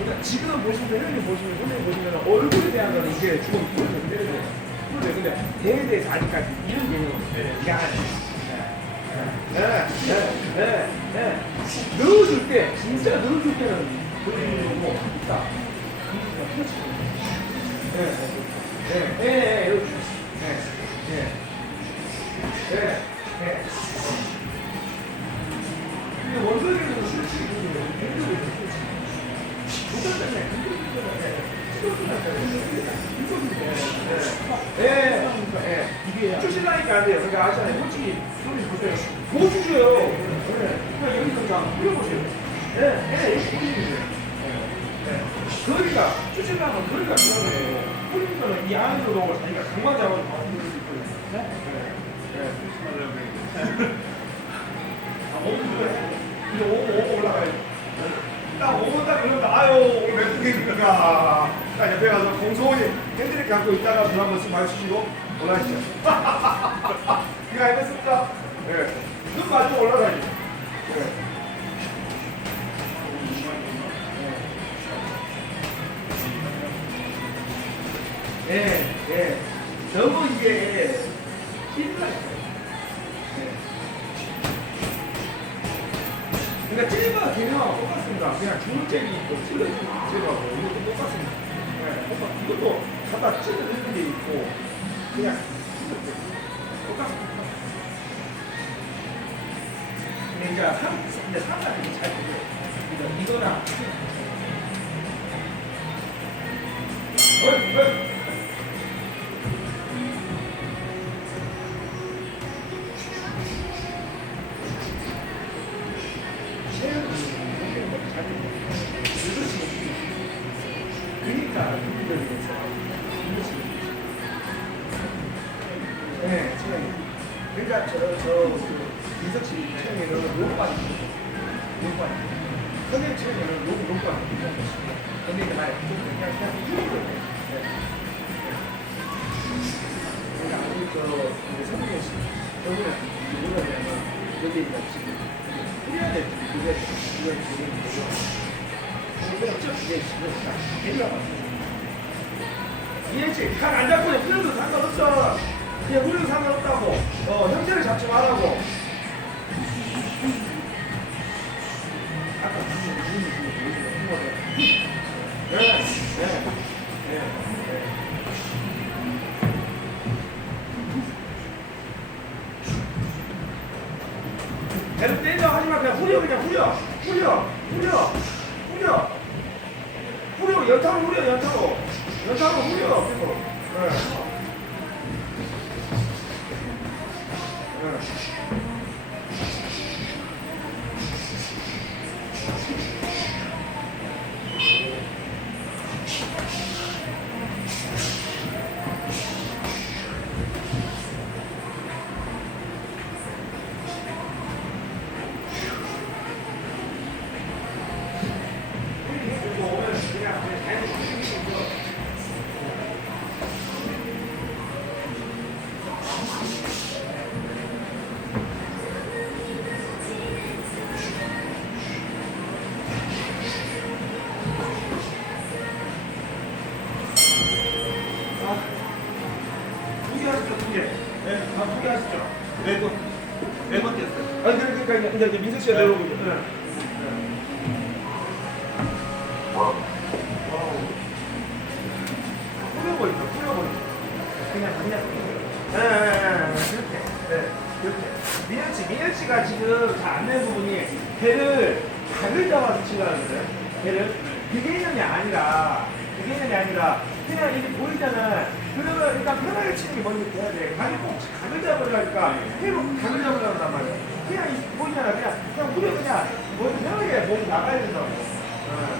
그러니까 지금 보시면, 형님 보시면, 선생님 보시면 얼굴에 대한 거는 이게 주로 보여주는데, 그런데 근데 배에 대해서 아직까지 이런 개념은 예. 넣어줄 때, 진짜 넣어줄 때는 그런 거고, 있다. 예, 예, 예, 예, 예. 돼요. 그러니까. 예. 예, 예. 예, 예. 그러니까 그러니까 그러네요. 이. 네? 예, 예. 아, 오고 올라가요. 딱 오면 딱 이러면 아유 오늘 몇 분입니까? 딱 옆에 가서 공소원이 핸드를 갖고 있다가 눈한 번씩 마주치고 올라가시죠. 이거 알겠습니까? 네. 눈 마주고 올라가요. 네. 예, 예. 너무 이게 힘들어요. 네. 그러니까 개념하고 똑같습니다. 그냥 주물잼이 있고 찔러주는 찔하고 이것도 똑같습니다. 네, 똑같- 이것도 갖다 찔러주는 게 있고 그냥 똑같습니다. 근데 이제 삼, 이제 삼각이 잘 보여요. 그러니까 이거랑 어이, 어이. 네. 그러니까 저저 민석 씨 체형에는 요거 빠지고 요거 빠지고 선생님 빠지고 이런 것입니다. 근데 이제 좀 그냥 그냥 이유로 네. 그러니까 우리 저 선생님 씨 저분은 이거는 여기 이제 지금 뿌려야 지금 이거 지금 딱 내려가 이해지? 칼안 잡고 뿌려도 상관없어. 그냥 뿌려도 상관없다고. 어 형태를 잡지 말라고. 무슨 무슨 거예요 네네네 계속 때려 하지마. 그냥 후려 그냥 후려. 후려 후려 후려. 후려 연타로 후려 연타로. 연타로 후려. 이 네, 아, 두개 하시죠. 네 번. 네번 뛰었어요. 아니, 그러니까, 이제, 이제, 이제 민석 씨가 내려오고. 네. 뿌려버리죠, 뿌려버리죠. 그냥, 그냥. 네, 네, 네, 이렇게. 네, 이렇게. 민현 씨, 민현 씨가 지금 잘안 되는 부분이 배를 각을 잡아서 치려는 거예요. 배를. 그 개념이 아니라, 그 개념이 아니라, 그냥 이게 보이잖아. 그러면 일단 편하게 치는 게 먼저 돼야 돼. 각을 꼭 각을 잡으려니까, 배로 각을 잡으려고 한단 말이야. 그냥 이- 보이잖아. 그냥, 그냥 우리 그냥, 먼저 편하게 몸 나가야 된다고. 어.